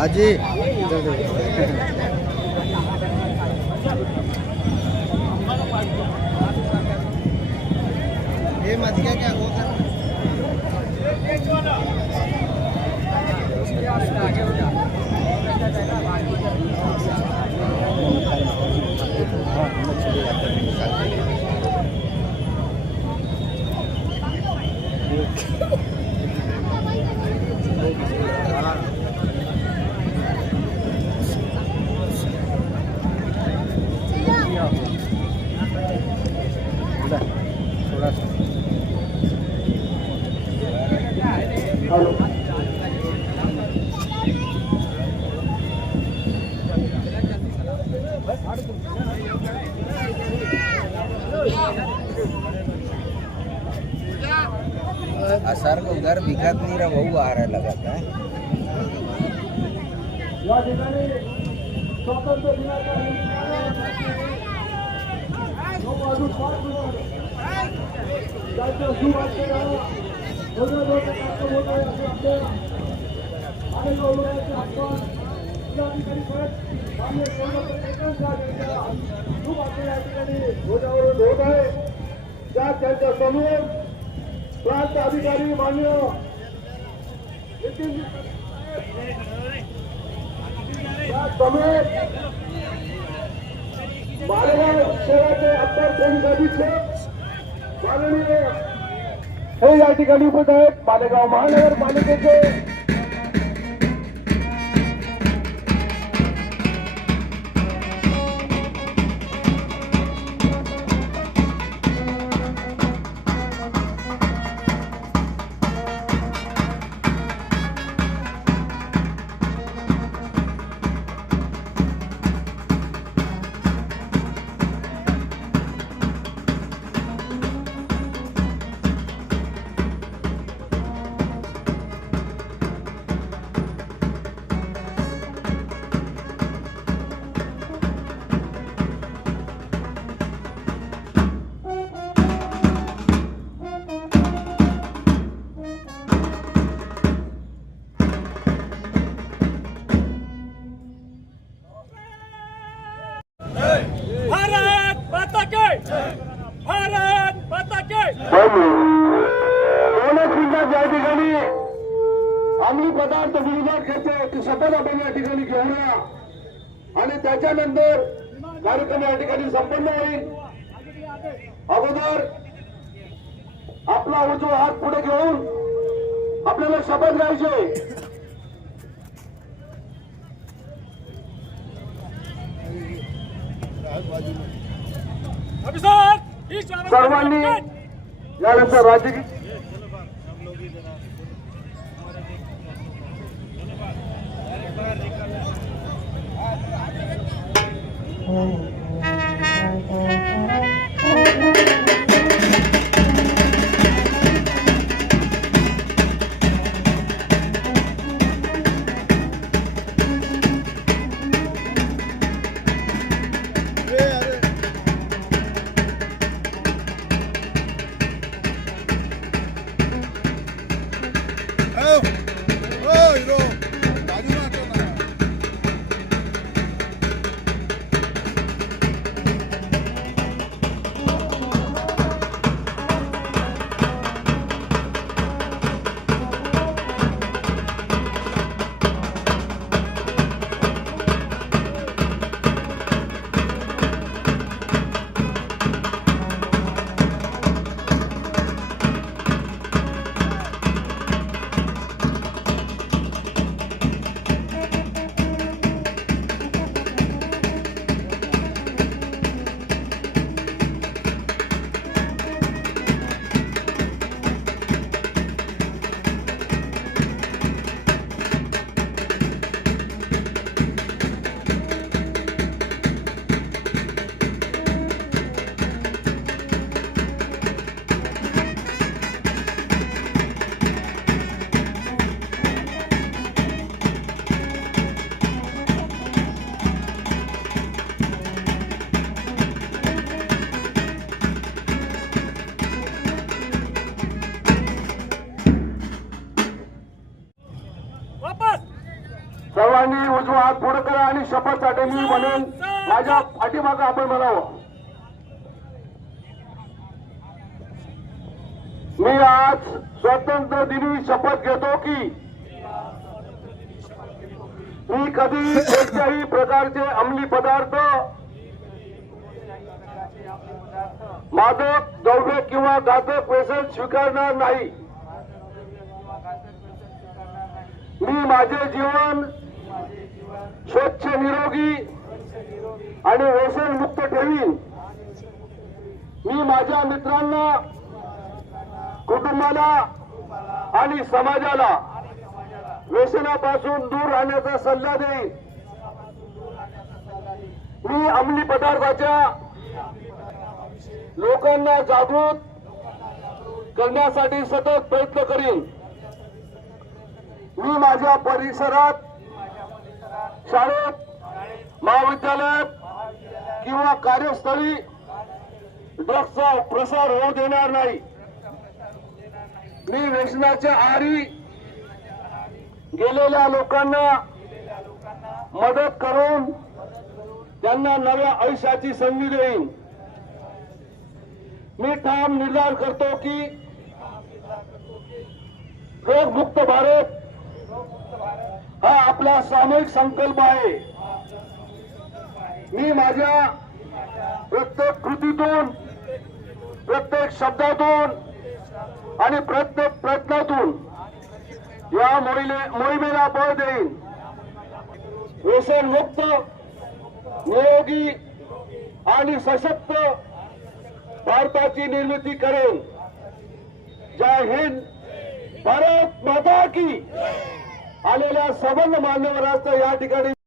आजी ये मत क्या होगा असर को उधर बिकत नहीं रहा, वो आ रहा लगाता है। प्रांत अधिकारी मान्य समेत मालेगाव शहराचे अप्पर पोलीस अधीक्षक माननीय हे या ठिकाणी उपस्थित आहेत। मालेगाव महानगरपालिकेचे अंमली पदार्थ विरोधात घेतो शपथ आपण या ठिकाणी घेऊया आणि त्याच्यानंतर कार्यक्रम या ठिकाणी संपन्न होईल। अगोदर आपला उजवा हात पुढे घेऊन आपल्याला शपथ घ्यायचे। सर्वांनी यानंतर राजकीय उजवा हात पुढे करा आणि शपथसाठी मी म्हणेन माझ्या पाठीमागं आपण म्हणावं. मी आज स्वातंत्र्य दिनी शपथ घेतो की मी कधी कोणत्याही प्रकारचे अंमली पदार्थ, मादक द्रव्य किंवा घातक व्यसन स्वीकारणार नाही. मी माझे जीवन स्वच्छ, निरोगी आणि व्यसन मुक्त ठेवीन. मी माझ्या मित्रांना, कुटुंबाला आणि समाजाला व्यसनापासून दूर राहण्याचा सल्ला देईन. मी अंमली पदार्थाच्या लोकांना जागृत करण्यासाठी सतत प्रयत्न करीन. मी माझ्या परिसरात, शाळेत, महाविद्यालयात किंवा कार्यस्थळी ड्रग्सचा प्रसार होऊ देणार नाही. मी व्यसनाच्या आहारी गेलेल्या लोकांना मदत करून त्यांना नव्या आयुष्याची संधी देईन. मी ठाम निर्धार करतो की ड्रग्समुक्त भारत हा आपला सामूहिक संकल्प आहे. मी माझ्या प्रत्येक कृतीतून, प्रत्येक शब्दातून आणि प्रत्येक प्रयत्नातून या मोहिमेला बळ देईन. व्यसनमुक्त, निरोगी आणि सशक्त भारताची निर्मिती करेन. जय हिंद, भारत माता की. आलेल्या सबंध मान्यवरांचं या ठिकाणी